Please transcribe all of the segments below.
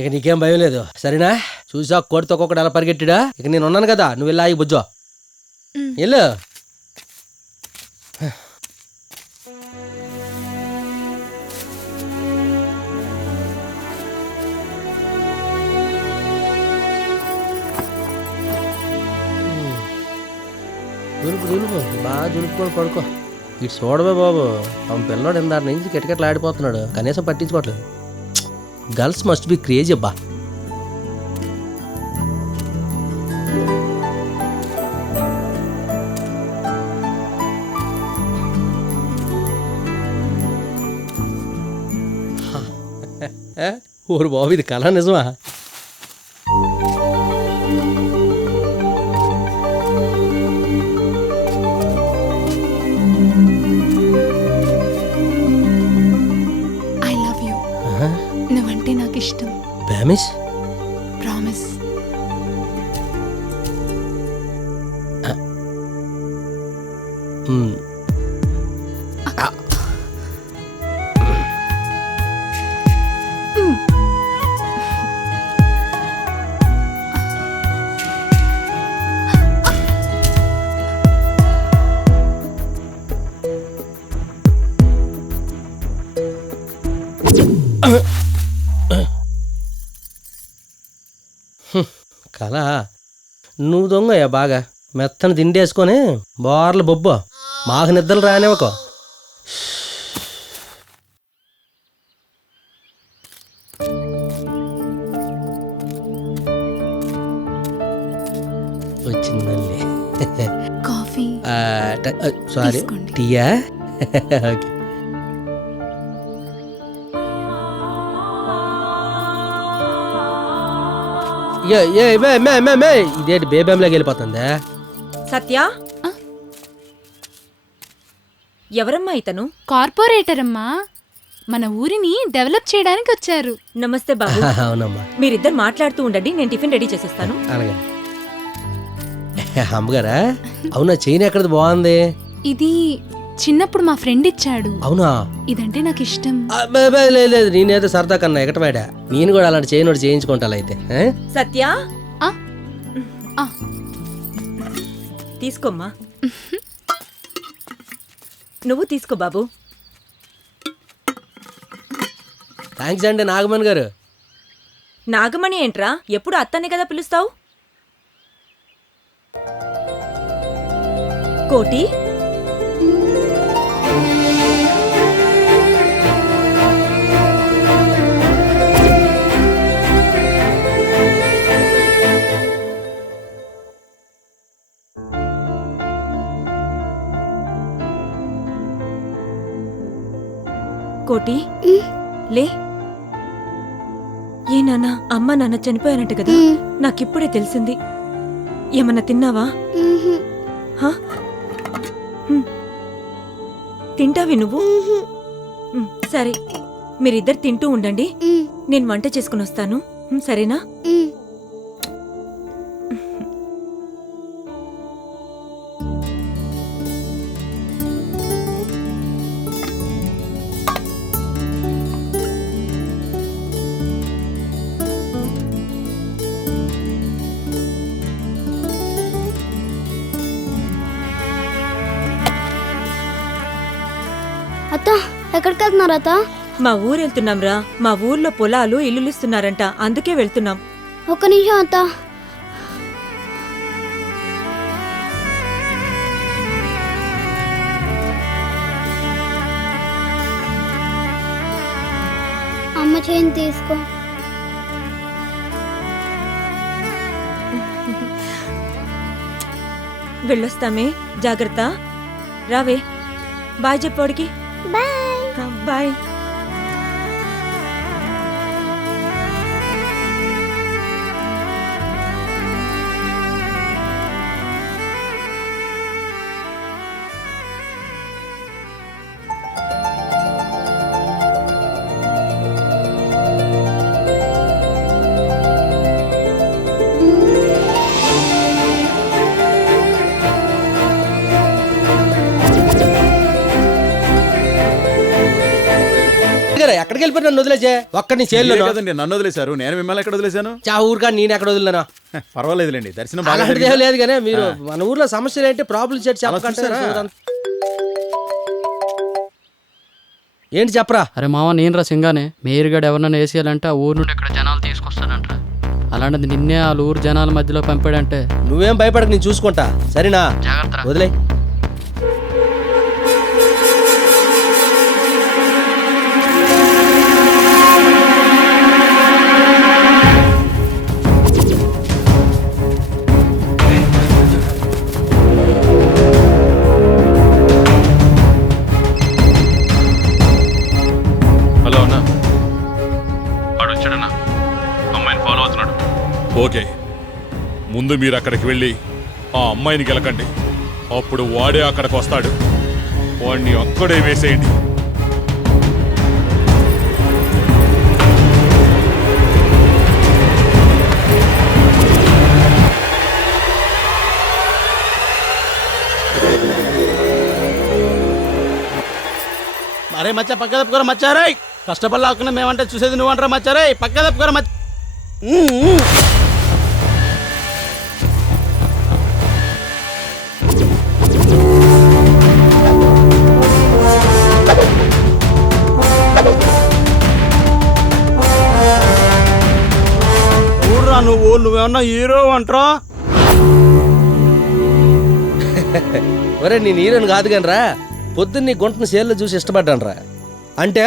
ఇక నీకేం భయం లేదు సరేనా? చూసా కోడితో ఒక్కొక్కటి ఎలా పరిగెట్టిడా. ఇక నేను ఉన్నాను కదా, నువ్వు వెళ్ళి ఆగి బుజ్జో వెళ్ళు. దులుపు బాగా దులుపుకొని పడుకో. ఇటు చూడవే బాబు, ఆమె పిల్లడు ఇందాక నుంచి కిటకిటలు ఆడిపోతున్నాడు, కనీసం పట్టించుకోవట్లేదు. గర్ల్స్ మస్ట్ బి క్రేజీ అబ్బా. ఊరు బాబు, ఇది కళ నిజమా? నువ్వంటే నాకు ఇష్టం. ప్రామిస్? ప్రామిస్. కళ నువ్వు దొంగయ్యా బాగా మెత్తని తిండేసుకొని బోర్ల బొబ్బో మాకు నిద్రలు రానివ్వకో. వచ్చిందండి కాఫీ. సారీ, టీయా? ఓకే. ఇదేంటి బేబేంలోకి వెళ్ళిపోతుందా? సత్య, ఎవరమ్మా ఇతను? కార్పొరేటర్ అమ్మా, మన ఊరిని డెవలప్ చేయడానికి వచ్చారు. నమస్తే బాబు. అవునమ్మా, మీరిద్దరు మాట్లాడుతూ ఉండండి, నేను టిఫిన్ రెడీ చేసేస్తాను. అలాగే. అమ్మగారా? అవునా, చైన్ ఎక్కడది బాగుంది? ఇది చిన్నప్పుడు మా ఫ్రెండ్ ఇచ్చాడు. అవునా? ఇదంటే నాకు ఇష్టం. లేదు, నేనేదో సరదా కన్నా ఎకటమేడా. నేను కూడా అలాంటి చైన్ ఒకటి చేయించుకుంటా అయితే. సత్య, ఆ, తీసుకోమ్మా. నువ్వు తీసుకో బాబు. థ్యాంక్స్ అండి నాగమణి గారు. నాగమణి ఏంట్రా, ఎప్పుడు అత్తనే కదా పిలుస్తావు? కోటి, కోటి లే. ఏ నాన్న, అమ్మ నాన్న చనిపోయానంట కదా, నాకిప్పుడే తెలిసింది. ఏమన్నా తిన్నావా? తింటావి నువ్వు? సరే, మీరిద్దరు తింటూ ఉండండి, నేను వంట చేసుకుని వస్తాను. సరేనా? అత్త, ఎక్కడికి వెళ్తున్నారు అత్త? మా ఊరు వెళ్తున్నాం రా. మా ఊర్లో పొలాలు ఇల్లులు ఇస్తున్నారంట, అందుకే వెళ్తున్నాం. ఒక్క నిమిషం అత్త. అమ్మ చేయిని తీసుకో. వెళ్ళొస్తామే, జాగ్రత్త. రావే. బాయ్ చెప్పోడికి. బాయ్. బాయ్. వచ్చారా? ఎక్కడికి వెళ్ళిపోయి నన్ను వదిలేసే ఒక్కడి నీ మీరే చేయాలి కదండి నన్ను వదిలేశారు, నేను మిమ్మల్ని ఎక్కడ వదిలేశాను? చా ఊరుగా నేను ఎక్కడ వదిలేనా? పర్వాలేదులేండి, దర్శనం బాగా అలాంటిది ఏం జరిగిందా? లేదు కానీ మీరు మన ఊర్లో సమస్యలు ఏంటి ప్రాబ్లమ్స్ ఏంటి అలా చెప్పకండి. చూసారా? ఏంటి చెప్పరా? అరే మామ నేనురా సింగానే మేయర్గాడు ఎవరినైనా వేసేయాలంటే ఆ ఊరు నుండి ఇక్కడ జనాలు తీసుకొస్తానంట. అలాంటిది నిన్నే ఆ ఊరు జనాల మధ్యలో పంపాడంటే నువ్వేం భయపడక నేను చూసుకుంటా, సరేనా? జాగ్రత్త. వదిలే. హలో అన్నా, వాడు వచ్చాడన్నా, అమ్మాయిని ఫాలో అవుతున్నాడు. ఓకే, ముందు మీరు అక్కడికి వెళ్ళి ఆ అమ్మాయిని గెలకండి, అప్పుడు వాడే అక్కడికి వస్తాడు, వాడిని అక్కడే వేసేయండి. అరే మచ్చా పక్క తప్పుకోరా మచ్చారే, కష్టపడి లాక్కున్నా మేమంటే చూసేది నువ్వంటారా మచ్చారే, పక్క తప్పుకోరా మచ్చ. ఊర్రా నువ్వేమన్నా హీరో అంటారా? ఒరే నేను హీరోని కాదు కానీ రా, పొద్దున్న నీ గుంటను సేల్లో చూసి ఇష్టపడ్డాను రా. అంటే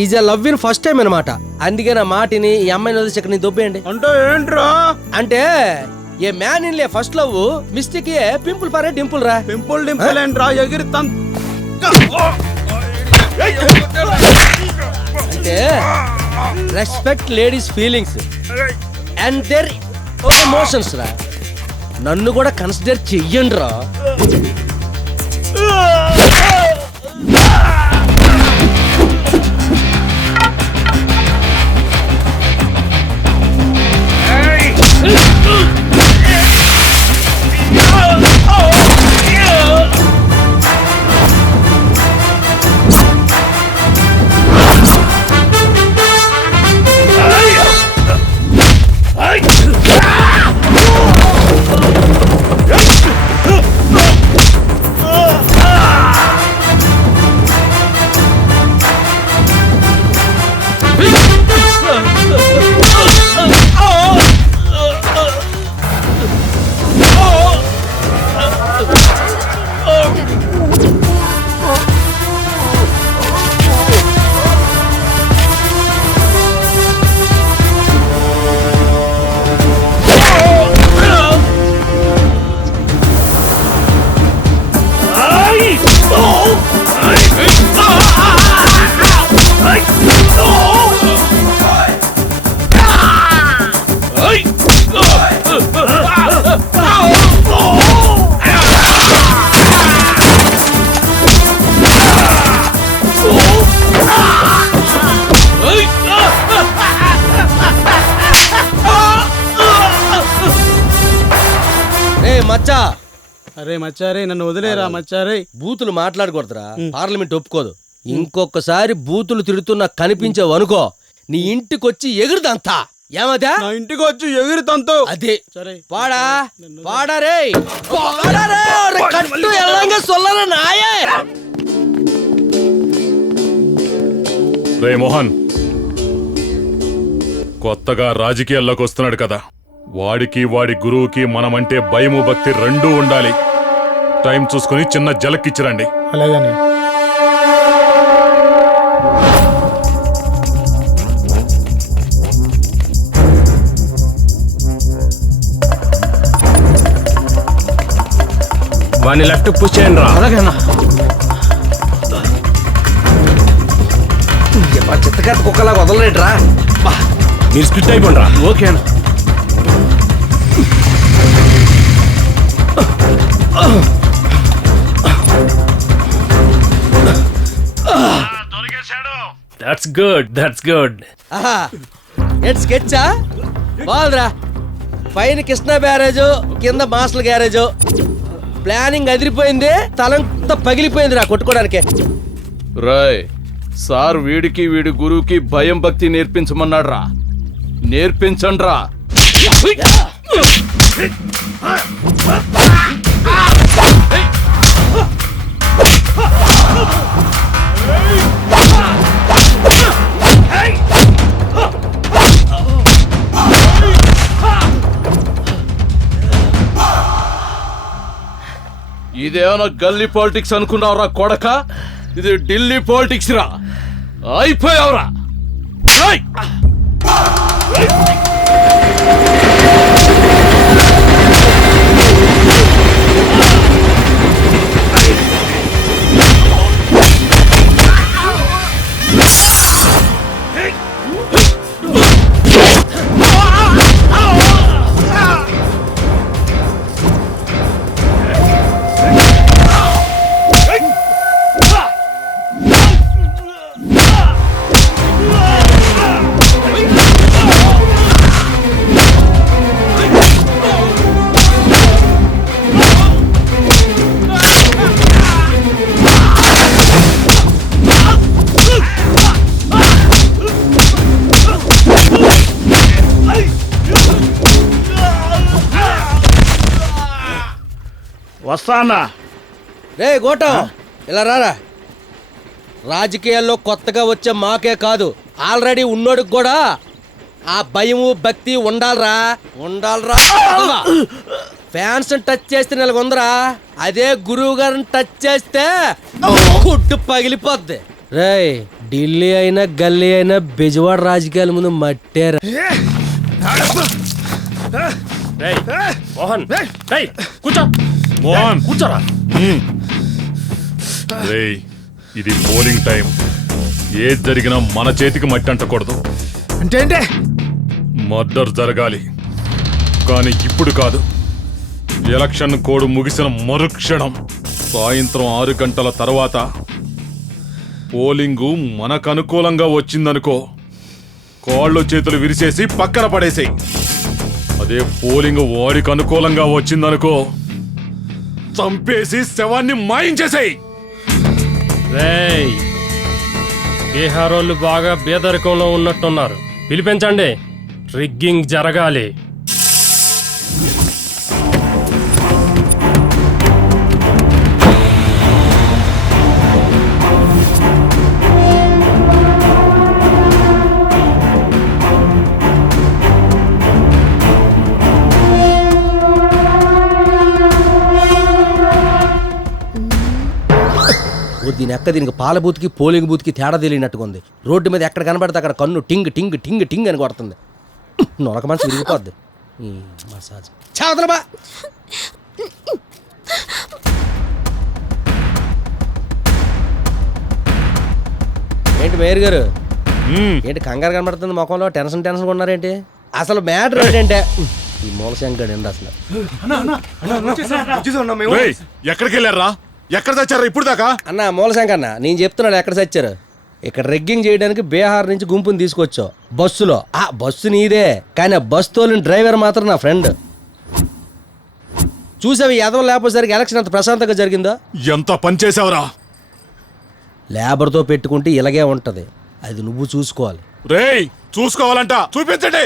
is a love in first time అనమాట. అందుకే నా మాటిని ఈ అమ్మాయిని వదిలేసి ఇక్కడ నీ దొబ్బేయండి. అంటే ఏంట్రా? అంటే ఏ మ్యాన్ ఇన్ లే ఫస్ట్ లవ్ మిస్టేక్ ఏ పింపుల్ పరే డింపుల్ రా. పింపుల్ డింపుల్ ఏంట్రా? ఎగిరి అంటే respect ladies feelings and there emotions రా. నన్ను కూడా కన్సిడర్ చెయ్యండి రా. మచ్చా, అరే మచ్చారే నన్ను వదిలేరా మచ్చారే. బూతులు మాట్లాడకూడదురా, పార్లమెంట్ ఒప్పుకోదు. ఇంకొకసారి బూతులు తిడుతున్నా కనిపించావు నీ ఇంటికొచ్చి ఎగురుదంతా. ఏమదా? నా ఇంటికి వచ్చి ఎగిరి తంతు. అదే సరే పాడా పాడా రే పాడా రే కట్టు ఎల్లంగా సొల్లన నాయే. రే మోహన్, కొత్తగా రాజకీయాల్లోకి వస్తున్నాడు కదా, వాడికి వాడి గురువుకి మనమంటే భయము భక్తి రెండూ ఉండాలి. టైం చూసుకుని చిన్న జలక్కిచ్చిరండి. అలాగనే. వాడిని లెఫ్ట్ పుష్ చేయండి రా. అలాగేనా? చిత్తకాత కుక్కలాగా వదలలేట్రా. మీరు స్ప్లిట్ అయిపోండి రా. ఓకేనా? That's good, that's good. ఏంటి స్కెచ్చా? బాగుందిరా. పైన కృష్ణ బ్యారేజ్, కింద మాస్టల్ గ్యారేజ్. ప్లానింగ్ అదిరిపోయింది, తలంతా పగిలిపోయిందిరా కొట్టుకోవడానికి. రాయ్, సార్ వీడికి వీడి గురువుకి భయం భక్తి నేర్పించమన్నాడ్రా. నేర్పించండ్రా. ఇదేమన్నా గల్లీ పాలిటిక్స్ అనుకున్నావురా కొడక? ఇది ఢిల్లీ పాలిటిక్స్ రా. అయిపోయావురా. వస్తానా? రే గోటం, ఇలా రారా. రాజకీయాల్లో కొత్తగా వచ్చే మాకే కాదు, ఆల్రెడీ ఉన్నోడికి కూడా ఆ భయము భక్తి ఉండాలరా. ఫ్యాన్స్ టచ్ చేస్తే నెలకొందరా, అదే గురువు గారిని టచ్ చేస్తే గుడ్డు పగిలిపోద్ది. రేయ్, ఢిల్లీ అయినా గల్లీ అయినా బెజవాడ రాజకీయాల ముందు మట్టేరా. మోహన్ కూర్చో. మోహన్ కూర్చోరా. రేయ్, ఇది పోలింగ్ టైం. ఏది జరిగినా మన చేతికి మట్టి అంటకూడదు. అంటే మర్డర్ జరగాలి, కానీ ఇప్పుడు కాదు. ఎలక్షన్ కోడ్ ముగిసిన మరుక్షణం సాయంత్రం 6 గంటల తర్వాత పోలింగు మనకు అనుకూలంగా వచ్చిందనుకో, కాళ్ళు చేతులు విరిచేసి పక్కన పడేసేయి. అదే పోలింగ్ వాడికి అనుకూలంగా వచ్చిందనుకో, చంపేసి శవాన్ని మాయించేసేయి. రేయ్, బీహార్ వాళ్ళు బాగా బేదరికంలో ఉన్నట్టున్నారు. పిలిపించండి, రిగ్గింగ్ జరగాలి. దీని ఎక్క దీనికి పాల బూత్కి పోలింగ్ బూత్కి తేడా తెలియనట్టుగా ఉంది. రోడ్డు మీద ఎక్కడ కనబడితే అక్కడ కన్ను టింగ్ టింగ్ టింగ్ టింగ్ అని కొడుతుంది. నొరక మనసు విరిగిపోద్ది. మసాజ్ చాదలబా. ఏంటి మేయర్ గారు, ఏంటి కంగారు కనబడుతుంది ముఖంలో? టెన్షన్ టెన్షన్ ఉన్నారేంటి? అసలు మ్యాటర్ ఏంటంటే ఈ మూలశంకర్ అండి. అసలు ఎక్కడికి వెళ్ళారా? ఎక్కడ తెచ్చారా ఇప్పుడు దాకా? అన్న మూలశంకర్, నేను చెప్తున్నాడు ఎక్కడ చచ్చారు. ఇక్కడ రెగ్గింగ్ చేయడానికి బీహార్ నుంచి గుంపుని తీసుకొచ్చావు బస్సులో. ఆ బస్సు నీదే, కానీ ఆ బస్సు తోలిన డ్రైవర్ మాత్రం నా ఫ్రెండ్. చూసావు ఎదవ లేకపోసరికి ఎలక్షన్ అంత ప్రశాంతంగా జరిగిందో? ఎంత పని చేసావురా? లేబర్తో పెట్టుకుంటే ఇలాగే ఉంటది, అది నువ్వు చూసుకోవాలి. రేయ్, చూసుకోవాలంట చూపించండి.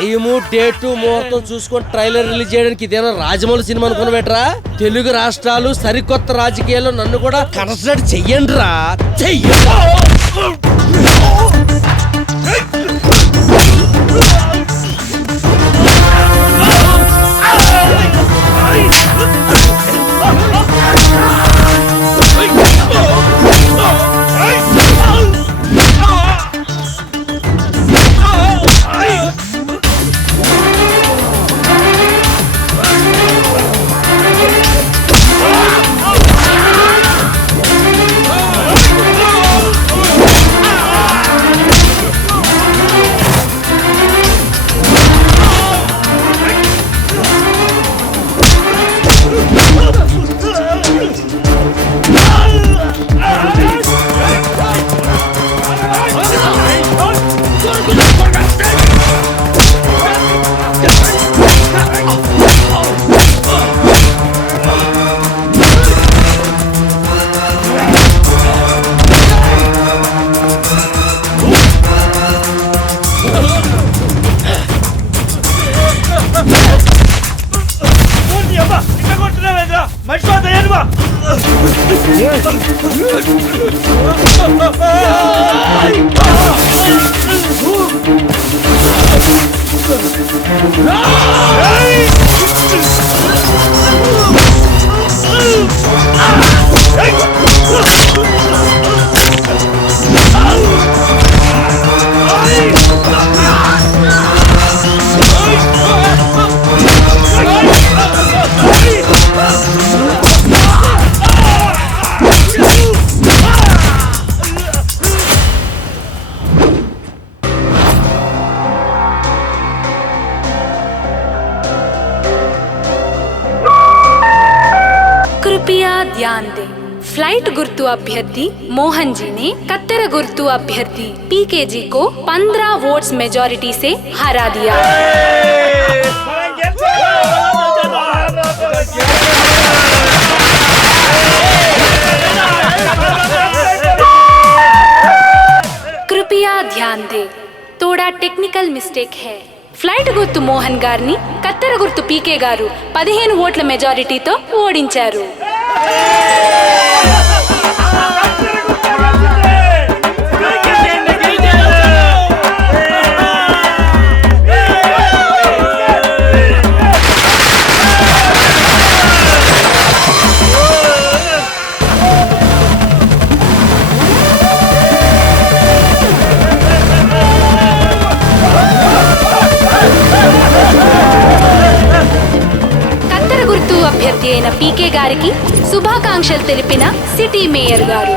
టైము డేటు ముహూర్తం చూసుకొని ట్రైలర్ రిలీజ్ చేయడానికి ఇదేనా రాజమౌళి సినిమా అనుకున్నవేట్రా? తెలుగు రాష్ట్రాలు సరికొత్త రాజకీయాల్లో నన్ను కూడా కన్సిడర్ చెయ్యండి రా, చెయ్యండి. कृपया ध्यान दें, फ्लाइट गुर्तु अभ्यर्थी मोहन जी ने कत्तर गुर्तु अभ्यर्थी पीके जी को 15 वोट्स मेजॉरिटी से हरा दिया। कृपया ध्यान दें, थोड़ा टेक्निकल मिस्टेक है। ఫ్లైట్ గుర్తు మోహన్ గారిని కత్తెర గుర్తు పీకే గారు 15 ఓట్ల మెజారిటీతో ఓడించారు. అభ్యర్థి అయిన పీకే గారికి శుభాకాంక్షలు తెలిపిన సిటీ మేయర్ గారు.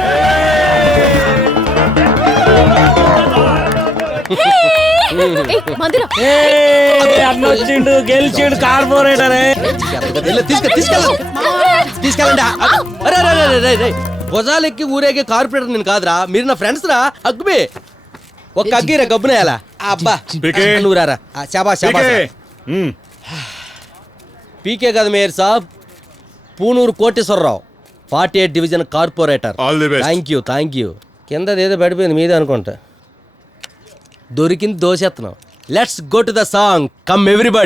గెలిచిండు కార్పొరేటరే. తీసుకెళ్ళండి. అరే అరే అరే అరే అరే. భుజాలెక్కి ఊరేగే కార్పొరేటర్ నేను కాదురా, మీరు నా ఫ్రెండ్స్ రా. అగ్గుబే ఒక అగ్గిరా గబ్బునేయాలా. అబ్బా నువ్వు రారా. శాబాష్ శాబాష్. పీకే కదా మేయర్ సాబ్, Punuru Koteswararao, 48 division corporator. Thank you. కిందదేదో పడిపోయింది మీదే అనుకుంటా. దొరికింది దోసేస్తున్నాం. Let's go to the song. Come everybody.